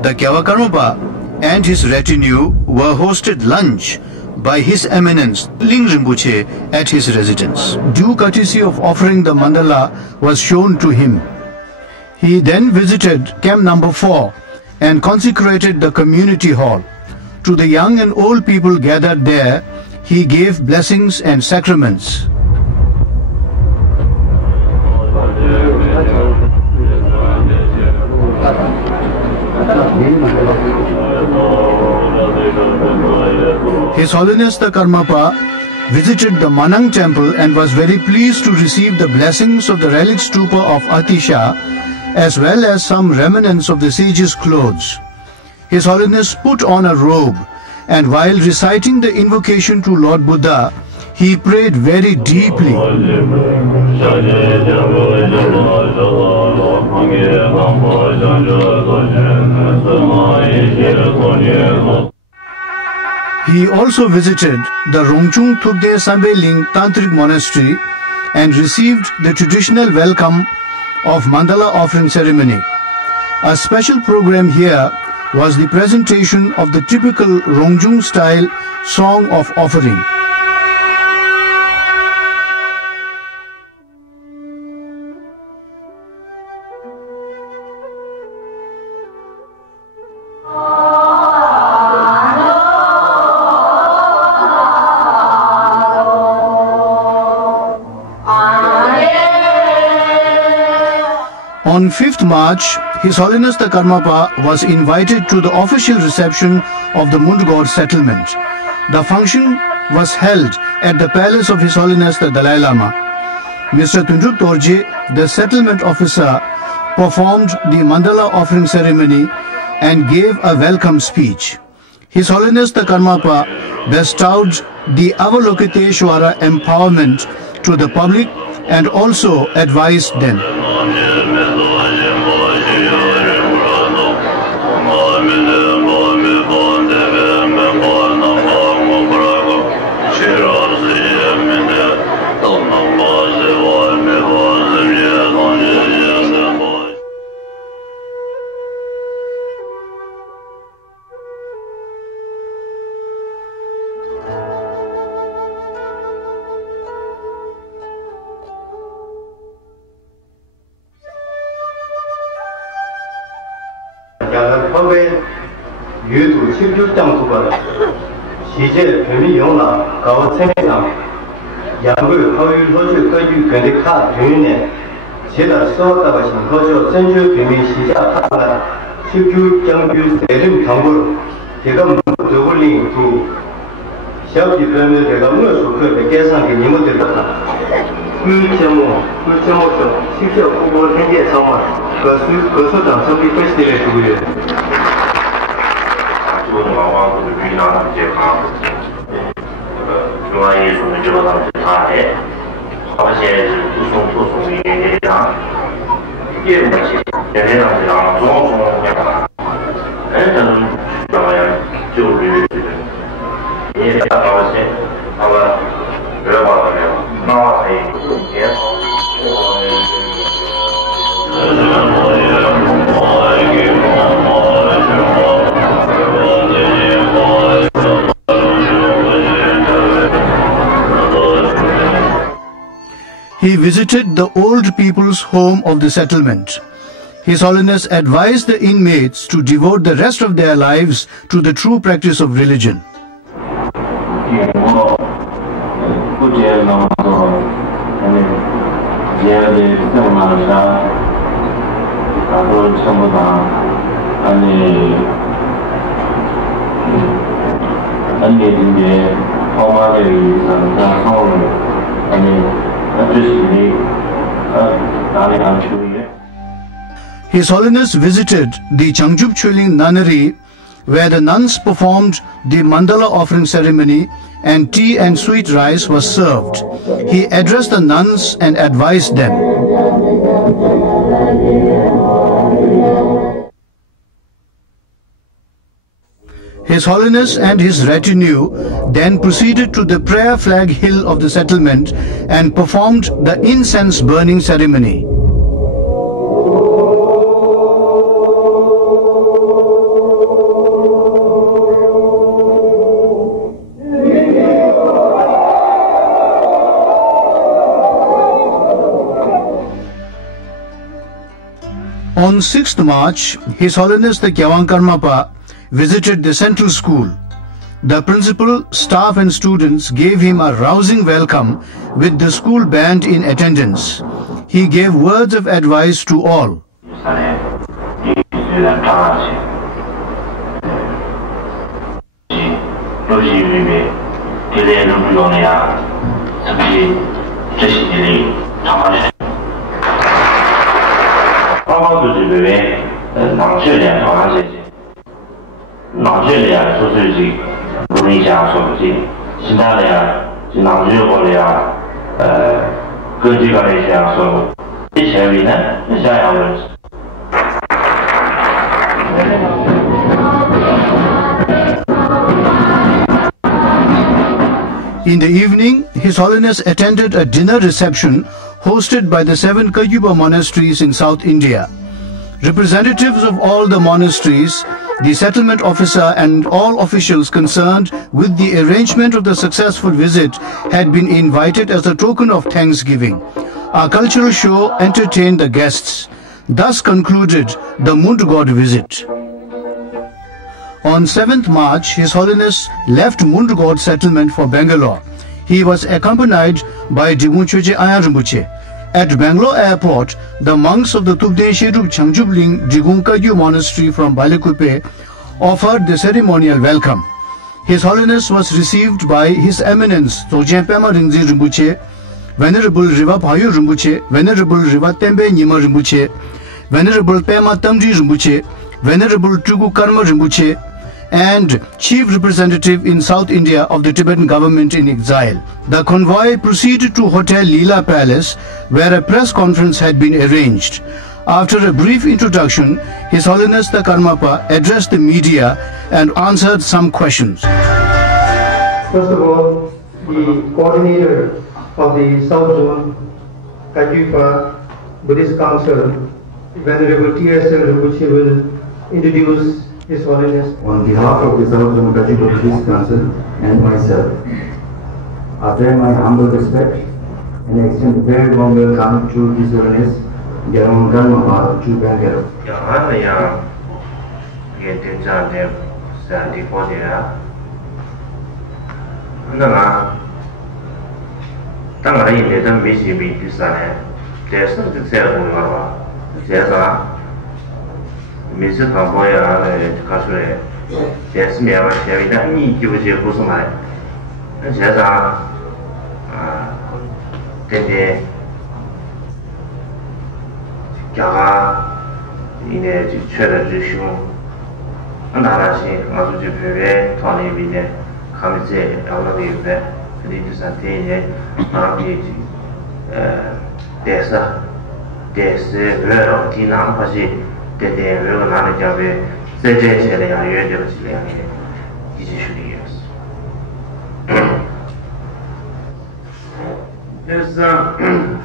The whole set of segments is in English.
The Karmapa and his retinue were hosted lunch by His Eminence Ling Rinpoche at his residence. Due courtesy of offering the mandala was shown to him. He then visited camp number 4 and consecrated the community hall. To the young and old people gathered there, he gave blessings and sacraments. His Holiness the Karmapa visited the Manang temple and was very pleased to receive the blessings of the relic stupa of Atisha as well as some remnants of the sage's clothes. His Holiness put on a robe and while reciting the invocation to Lord Buddha, he prayed very deeply. He also visited the Rongchung Thukde Sambe Ling Tantric Monastery and received the traditional welcome of Mandala offering ceremony. A special program here was the presentation of the typical Rongchung style song of offering. On 5th March, His Holiness the Karmapa was invited to the official reception of the Mundgod settlement. The function was held at the palace of His Holiness the Dalai Lama. Mr. Tunjuk Torje, the settlement officer, performed the mandala offering ceremony and gave a welcome speech. His Holiness the Karmapa bestowed the Avalokiteshvara empowerment to the public and also advised them. He visited the old people's home of the settlement. His Holiness advised the inmates to devote the rest of their lives to the true practice of religion. His Holiness visited the Changchup Chuling Nunnery, where the nuns performed the mandala offering ceremony and tea and sweet rice was served. He addressed the nuns and advised them. His Holiness and his retinue then proceeded to the prayer flag hill of the settlement and performed the incense burning ceremony. On 6th March, His Holiness the Karmapa visited the central school. The principal, staff and students gave him a rousing welcome with the school band in attendance. He gave words of advice to all. In the evening, His Holiness attended a dinner reception hosted by the 7 Karmapa monasteries in South India. Representatives of all the monasteries, the settlement officer and all officials concerned with the arrangement of the successful visit had been invited as a token of thanksgiving. A cultural show entertained the guests. Thus concluded the Mund God visit. On 7th March, His Holiness left Mund God settlement for Bangalore. He was accompanied by Dimunchoje Ayarumbuche. At Bangalore airport, the monks of the Tubden Sherup Changjubling Jigungkagyu monastery from Balikupe offered the ceremonial welcome. His Holiness was received by His Eminence Tojen Pema Ringzi Rinpoche, Venerable Riva Payu Rinpoche, Venerable Riva Tembe Nyima Rinpoche, Venerable Pema Tamji Rinpoche, Venerable Tugu Karma Rinpoche, and Chief Representative in South India of the Tibetan government in exile. The convoy proceeded to Hotel Leela Palace, where a press conference had been arranged. After a brief introduction, His Holiness the Karmapa addressed the media and answered some questions. First of all, the coordinator of the South Zone Karmapa Buddhist Council, Venerable T.S.L. Rinpoche, will introduce His Holiness. On behalf of the South Zone Karmapa Buddhist Council and myself, I pay my humble respect and extend a very warm welcome to His Holiness Karmapa to Bangalore.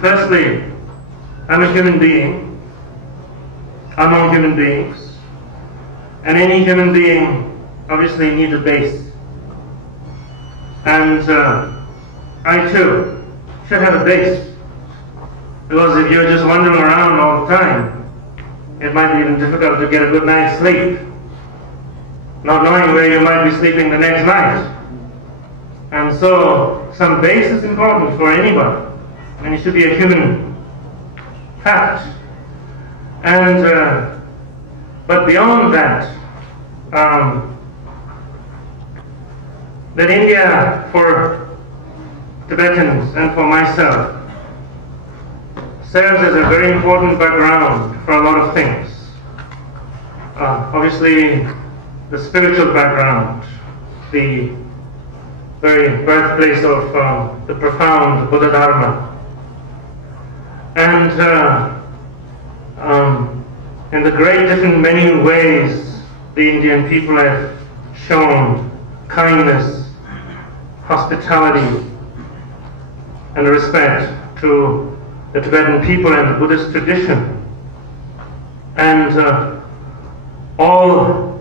Firstly, I'm a human being among human beings, and any human being obviously needs a base. And I too should have a base, because if you're just wandering around all the time, it might be even difficult to get a good night's sleep, not knowing where you might be sleeping the next night. And so some base is important for anybody, and it should be a human fact. And but beyond that, that India, for Tibetans and for myself, serves as a very important background for a lot of things. Obviously, the spiritual background, the very birthplace of the profound Buddha Dharma, and in the great different many ways the Indian people have shown kindness, hospitality, and respect to the Tibetan people and the Buddhist tradition. And all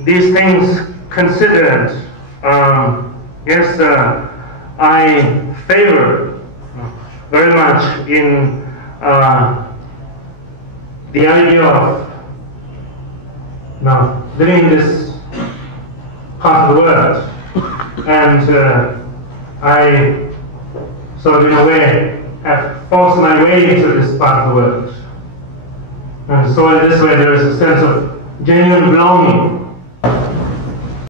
these things considered, yes, I favor very much in the idea of living in this part of the world, and I sort of in a way have forced my way into this part of the world. And so in this way there is a sense of genuine belonging